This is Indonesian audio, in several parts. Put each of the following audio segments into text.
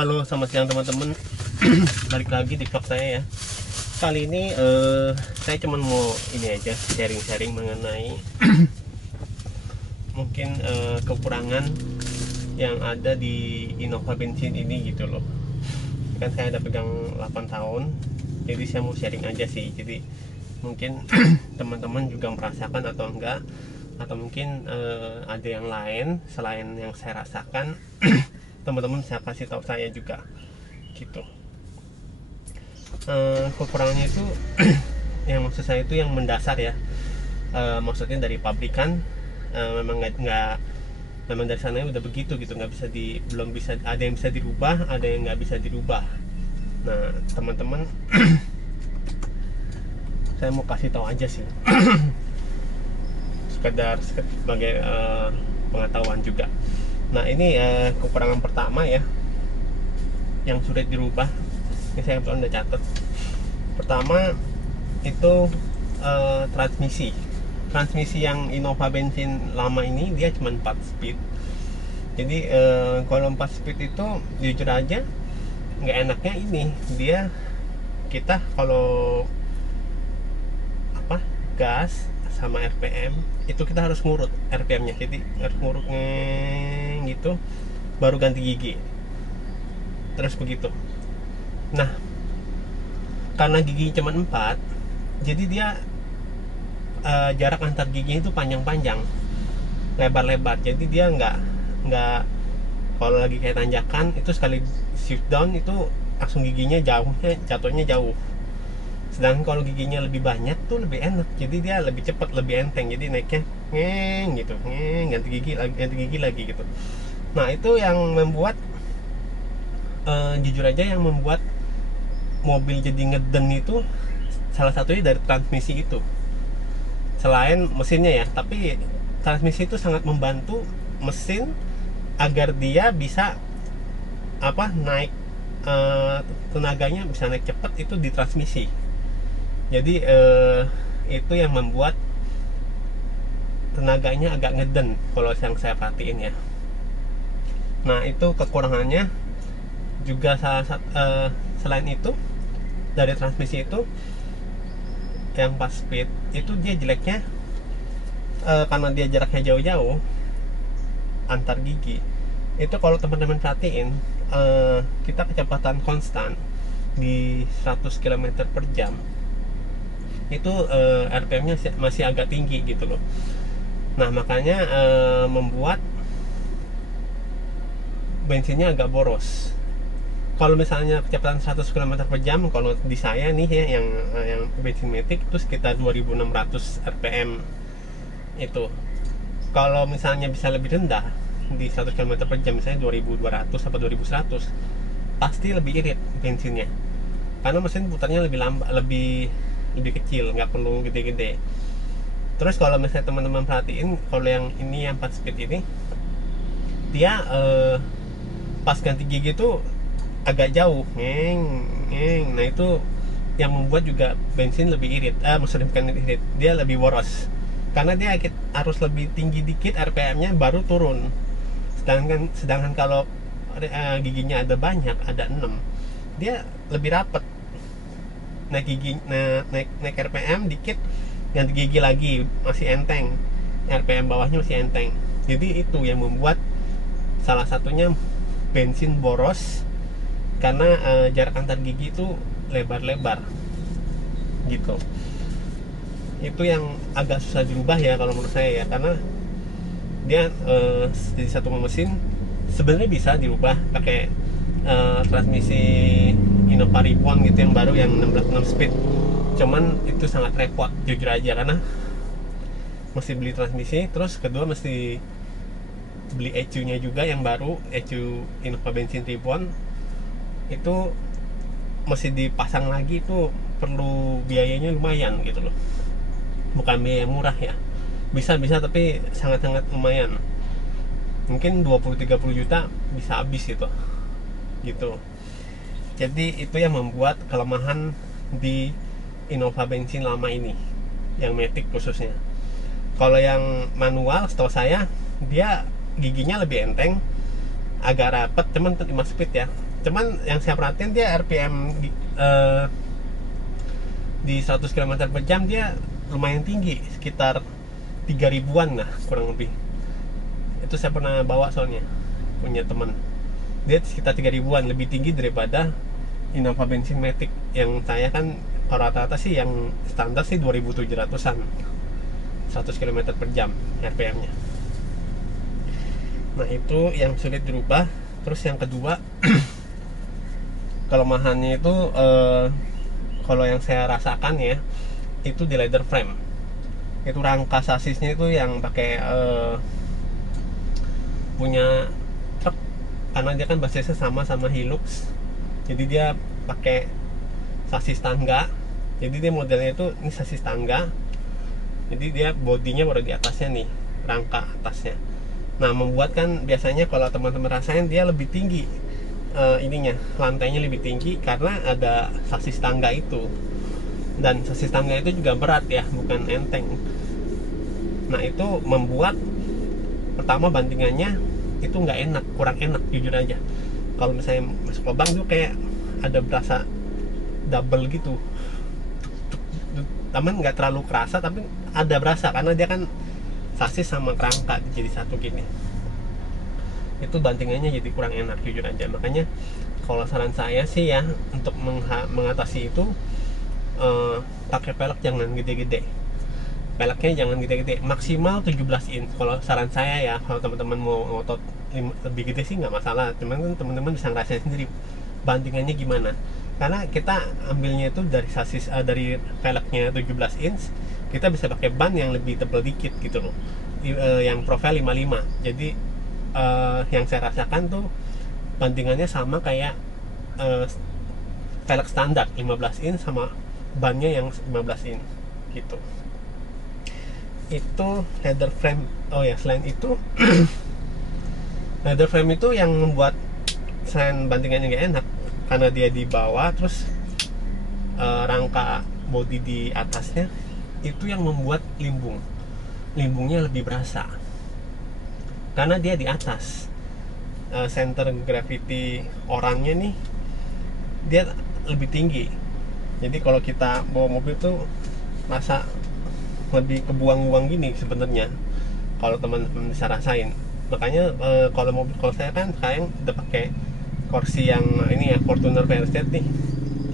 Halo, selamat siang teman-teman. Balik lagi di vlog saya ya. Kali ini saya cuma mau ini aja sharing-sharing mengenai mungkin kekurangan yang ada di Innova bensin ini gitu loh. Kan saya udah pegang 8 tahun, jadi saya mau sharing aja sih. Jadi mungkin teman-teman juga merasakan atau enggak, atau mungkin ada yang lain selain yang saya rasakan. Teman-teman saya kasih tahu saya juga gitu. Kekurangannya itu yang maksud saya itu yang mendasar ya. Maksudnya dari pabrikan memang nggak memang dari sana udah begitu gitu, nggak bisa belum bisa, ada yang bisa dirubah, ada yang nggak bisa dirubah. Nah teman-teman saya mau kasih tahu aja sih sekedar sebagai pengetahuan juga. Nah ini kekurangan pertama ya yang sulit dirubah. Ini saya udah catat. Pertama itu transmisi yang Innova bensin lama ini dia cuma 4 speed. Jadi kalau 4 speed itu jujur aja nggak enaknya ini, kita kalau gas sama RPM itu kita harus ngurut RPM-nya, jadi harus ngurut gitu baru ganti gigi, terus begitu. Nah karena gigi cuma 4, jadi dia jarak antar gigi itu panjang-panjang, lebar-lebar, jadi dia nggak kalau lagi kayak tanjakan itu sekali shift down itu langsung giginya jatuhnya jauh. Sedangkan kalau giginya lebih banyak tuh lebih enak, jadi dia lebih cepat, lebih enteng, jadi naiknya gitu, ganti gigi lagi gitu. Nah itu yang membuat jujur aja yang membuat mobil jadi ngeden itu salah satunya dari transmisi itu. Selain mesinnya ya, tapi transmisi itu sangat membantu mesin agar dia bisa naik, tenaganya bisa naik cepat itu di transmisi. Jadi itu yang membuat tenaganya agak ngeden kalau yang saya perhatiin ya. Nah itu kekurangannya juga selain itu dari transmisi itu yang pas speed itu dia jeleknya karena dia jaraknya jauh-jauh antar gigi. Itu kalau teman-teman perhatiin kita kecepatan konstan di 100 km per jam itu RPM-nya masih agak tinggi gitu loh. Nah makanya membuat bensinnya agak boros. Kalau misalnya kecepatan 100 km per jam, kalau di saya nih ya yang bensin matic itu sekitar 2600 RPM itu. Kalau misalnya bisa lebih rendah di 100 km per jam, misalnya 2200 atau 2100, pasti lebih irit bensinnya, karena mesin putarnya lebih lambat, lebih kecil, nggak perlu gede-gede. Terus kalau misalnya teman-teman perhatiin, kalau yang 4 speed ini dia pas ganti gigi tuh agak jauh, nah itu yang membuat juga bensin lebih irit, maksudnya bukan irit, dia lebih boros, karena dia harus lebih tinggi dikit RPM-nya baru turun. Sedangkan kalau giginya ada banyak, ada 6, dia lebih rapet. Naik RPM dikit, ganti gigi lagi masih enteng, RPM bawahnya masih enteng. Jadi itu yang membuat salah satunya bensin boros, karena jarak antar gigi itu lebar-lebar gitu. Itu yang agak susah dirubah ya kalau menurut saya ya, karena dia jadi satu mesin. Sebenarnya bisa dirubah pakai transmisi Innova Reborn gitu yang baru, yang 16 speed, cuman itu sangat repot jujur aja, karena mesti beli transmisi, terus kedua mesti beli ECU nya juga yang baru, ECU Innova bensin Reborn itu mesti dipasang lagi, itu perlu biayanya lumayan gitu loh, bukan biaya murah ya, bisa tapi sangat-sangat lumayan, mungkin 20-30 juta bisa habis gitu. Jadi itu yang membuat kelemahan di Innova bensin lama ini, yang matic khususnya. Kalau yang manual setahu saya dia giginya lebih enteng, agak rapet, cuman 5 speed ya, Cuman yang saya perhatiin dia RPM di 100 km per jam dia lumayan tinggi, sekitar 3000-an lah kurang lebih. Itu saya pernah bawa soalnya, punya teman, dia sekitar 3000-an, lebih tinggi daripada Innova bensin Matic. Yang saya kan rata-rata sih yang standar sih 2700-an 100 km per jam RPM-nya. Nah itu yang sulit dirubah. Terus yang kedua kelemahannya itu kalau yang saya rasakan ya, itu di leather frame. Itu rangka sasisnya itu yang pakai punya truk, karena dia kan basisnya sama Hilux. Jadi dia pakai sasis tangga. Jadi dia modelnya itu ini sasis tangga. Jadi dia bodinya baru di atasnya nih, rangka atasnya. Nah membuat kan biasanya kalau teman-teman rasain dia lebih tinggi, ininya lantainya lebih tinggi karena ada sasis tangga itu. Dan sasis tangga itu juga berat ya, bukan enteng. Nah itu membuat pertama bandingannya itu nggak enak, kurang enak jujur aja. Kalau misalnya masuk lubang tuh kayak ada berasa double gitu. Taman nggak terlalu kerasa tapi ada berasa karena dia kan sasis sama kerangka jadi satu gini. Itu bandingannya jadi kurang enak jujur aja. Makanya kalau saran saya sih ya, untuk mengatasi itu pakai pelek jangan gede-gede. Peleknya jangan gede-gede, maksimal 17 in. Kalau saran saya ya, kalau teman-teman mau ngotot lebih gede sih nggak masalah. Cuman kan teman-teman bisa ngerasain sendiri bandingannya gimana. Karena kita ambilnya itu dari sasis, dari peleknya 17 inch, kita bisa pakai ban yang lebih tebal dikit gitu loh, yang profil 55. Jadi yang saya rasakan tuh bandingannya sama kayak velg standar 15 in sama bannya yang 15 in gitu. Itu leather frame. Oh ya, selain itu leather frame itu yang membuat selain bandingannya gak enak karena dia di bawah, terus rangka bodi di atasnya itu yang membuat limbungnya lebih berasa karena dia di atas. Center gravity orangnya nih dia lebih tinggi, jadi kalau kita bawa mobil tuh masa lebih kebuang-buang gini sebenarnya kalau teman-teman bisa rasain. Makanya kalau saya kan sekarang udah pakai kursi yang ini ya, Fortuner VRZ nih,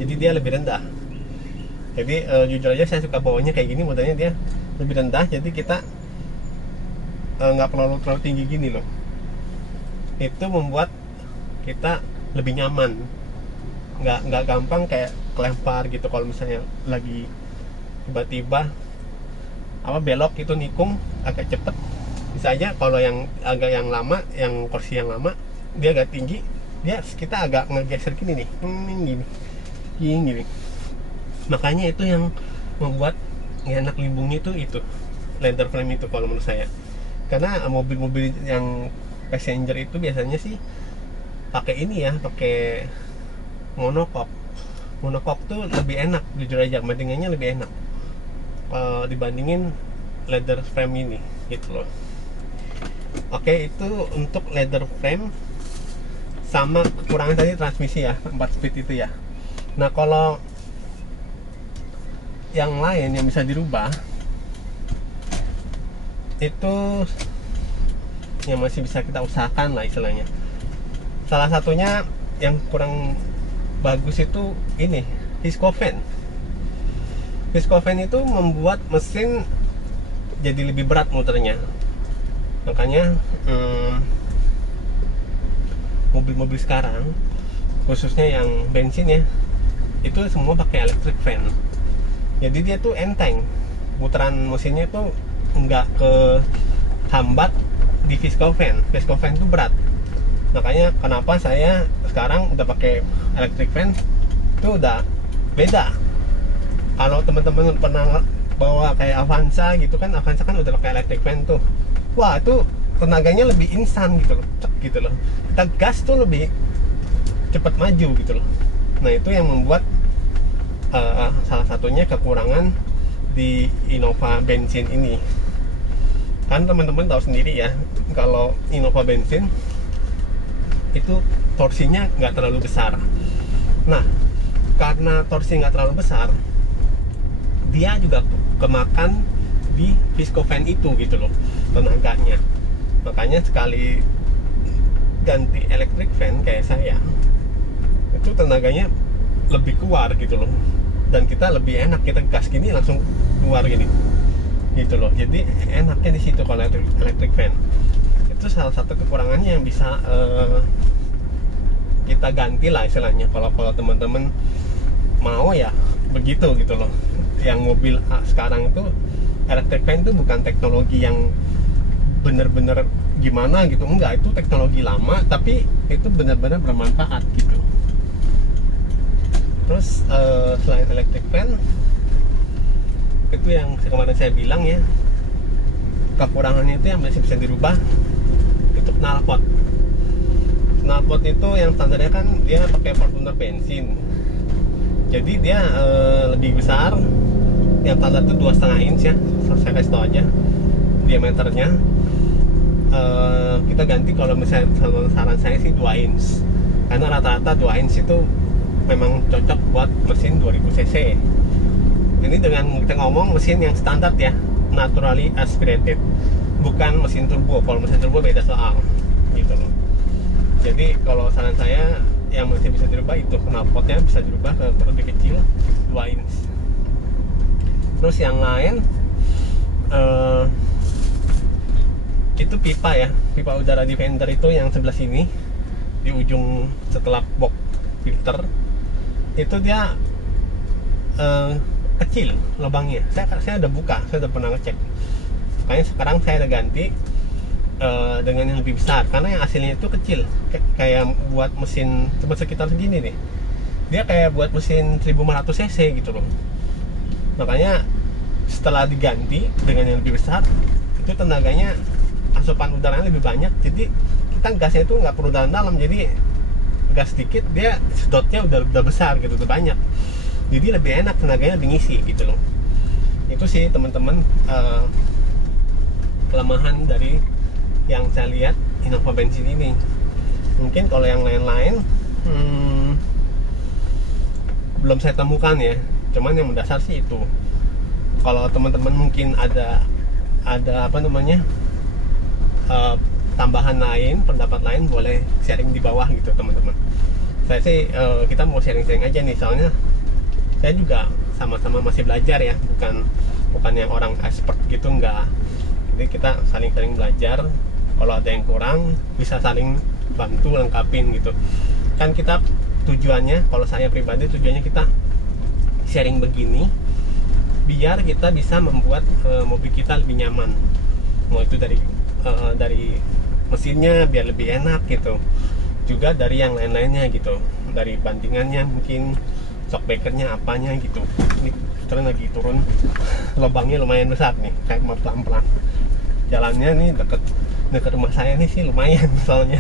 jadi dia lebih rendah. Jadi jujur aja saya suka bawanya kayak gini, modelnya dia lebih rendah, jadi kita nggak terlalu tinggi gini loh. Itu membuat kita lebih nyaman, nggak gampang kayak kelempar gitu. Kalau misalnya lagi tiba-tiba belok itu nikung agak cepet, bisa aja kalau yang agak yang lama, yang kursi yang lama dia agak tinggi, kita agak ngegeser gini nih, gini. Makanya itu yang membuat nggak enak limbungnya itu leather frame itu kalau menurut saya. Karena mobil-mobil yang passenger itu biasanya sih pakai ini ya, pakai monocoque. Monocoque tuh lebih enak jujur aja, bandingannya lebih enak dibandingin leather frame ini gitu loh. Oke, itu untuk leather frame. Sama kekurangan tadi transmisi ya, 4 speed itu ya. Nah kalau yang lain yang bisa dirubah itu yang masih bisa kita usahakan lah istilahnya. Salah satunya yang kurang bagus itu ini, Viscofan. Viscofan itu membuat mesin jadi lebih berat muternya. Makanya mobil-mobil sekarang khususnya yang bensin ya, itu semua pakai electric fan. Jadi dia tuh enteng, putaran mesinnya tuh nggak ke hambat di Viscofan. Viscofan itu berat. Makanya kenapa saya sekarang udah pakai electric fan, itu udah beda. Kalau teman-teman pernah bawa kayak Avanza gitu kan, Avanza kan udah pakai electric fan tuh, wah itu tenaganya lebih instan gitu loh, cek gitu loh. Kita gas tuh lebih cepat maju gitu loh. Nah itu yang membuat salah satunya kekurangan di Innova bensin ini. Kan teman-teman tahu sendiri ya, kalau Innova bensin itu torsinya nggak terlalu besar. Nah, karena torsi nggak terlalu besar, dia juga kemakan di viscofan itu gitu loh tenaganya. Makanya sekali ganti electric fan kayak saya, itu tenaganya lebih keluar gitu loh, dan kita lebih enak, kita gas gini langsung keluar gini gitu loh. Jadi enaknya di situ kalau electric fan. Itu salah satu kekurangannya yang bisa kita ganti lah istilahnya. Kalau teman-teman mau ya begitu gitu loh. Yang mobil sekarang itu electric fan itu bukan teknologi yang bener-bener gimana gitu, enggak, itu teknologi lama tapi itu benar-benar bermanfaat gitu. Terus selain electric fan, itu yang kemarin saya bilang ya, kekurangannya itu yang masih bisa dirubah, itu knalpot. Knalpot itu yang standarnya kan dia pakai Fortuner bensin, jadi dia lebih besar. Yang standar itu 2,5 inch ya, saya kasih tau aja diameternya. Kita ganti kalau misalnya saran saya sih 2 inch, karena rata-rata 2 inch itu memang cocok buat mesin 2000 cc. Ini dengan kita ngomong mesin yang standar ya, naturally aspirated, bukan mesin turbo. Kalau mesin turbo beda soal gitu loh. Jadi kalau saran saya yang masih bisa dirubah itu knalpotnya bisa dirubah ke lebih kecil 2 inch. Terus yang lain itu pipa ya, pipa udara Defender itu yang sebelah sini di ujung setelah box filter itu dia kecil lubangnya. Saya udah buka, saya udah pernah ngecek. Makanya sekarang saya udah ganti dengan yang lebih besar, karena yang aslinya itu kecil, kayak buat mesin cuma sekitar segini nih. Dia kayak buat mesin 1500 cc gitu loh. Makanya setelah diganti dengan yang lebih besar, itu tenaganya, asupan udaranya lebih banyak. Jadi kita gasnya itu nggak perlu dalam-dalam, jadi gas sedikit dia sedotnya udah besar gitu, udah banyak. Jadi lebih enak, tenaganya lebih ngisi gitu loh. Itu sih teman-teman kelemahan dari yang saya lihat Innova bensin ini. Mungkin kalau yang lain-lain belum saya temukan ya, cuman yang mendasar sih itu. Kalau teman-teman mungkin ada apa namanya tambahan lain, pendapat lain, boleh sharing di bawah gitu teman-teman. Saya sih kita mau sharing-sharing aja nih, soalnya saya juga sama-sama masih belajar ya, bukan yang orang expert gitu, enggak. Jadi kita saling-saling belajar. Kalau ada yang kurang bisa saling bantu lengkapin gitu kan. Kita tujuannya, kalau saya pribadi tujuannya kita sharing begini biar kita bisa membuat mobil kita lebih nyaman. Mau itu dari mesinnya biar lebih enak gitu, juga dari yang lain-lainnya gitu, dari bandingannya, mungkin shockbreakernya apanya gitu. Ini sekarang lagi turun, lubangnya lumayan besar nih, kayak mau pelan-pelan. Jalannya nih deket rumah saya nih sih lumayan soalnya.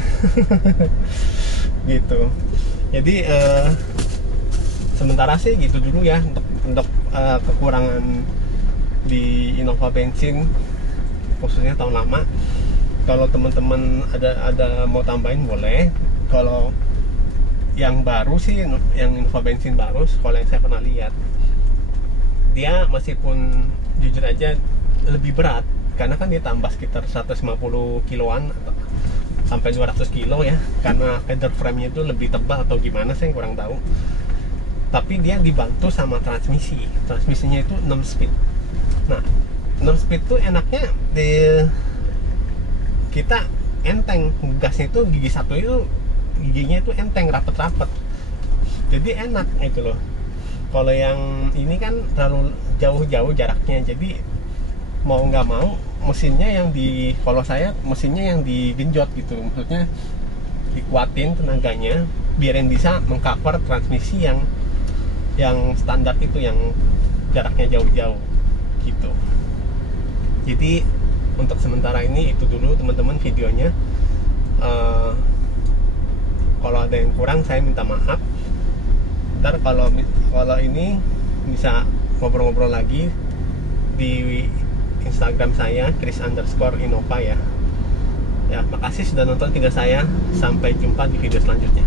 Gitu. Jadi sementara sih gitu dulu ya untuk kekurangan di Innova bensin khususnya tahun lama. Kalau teman-teman ada mau tambahin boleh. Kalau yang baru sih, yang Innova bensin baru, kalau yang saya pernah lihat, dia meskipun jujur aja lebih berat, karena kan dia tambah sekitar 150 kiloan sampai 200 kilo ya, karena header frame-nya itu lebih tebal atau gimana, saya kurang tahu. Tapi dia dibantu sama transmisinya itu 6 speed. Nah 6 speed tuh enaknya kita enteng, gasnya itu gigi satu itu giginya itu enteng, rapet-rapet, jadi enak gitu loh. Kalau yang ini kan terlalu jauh-jauh jaraknya, jadi mau nggak mau mesinnya yang kalau saya mesinnya yang digenjot gitu, maksudnya dikuatin tenaganya biar yang bisa mengcover transmisi yang standar itu, yang jaraknya jauh-jauh gitu. Jadi untuk sementara ini itu dulu teman-teman videonya. Kalau ada yang kurang saya minta maaf. Ntar kalau ini bisa ngobrol-ngobrol lagi di Instagram saya Chris_Innova ya. Ya, makasih sudah nonton video saya. Sampai jumpa di video selanjutnya.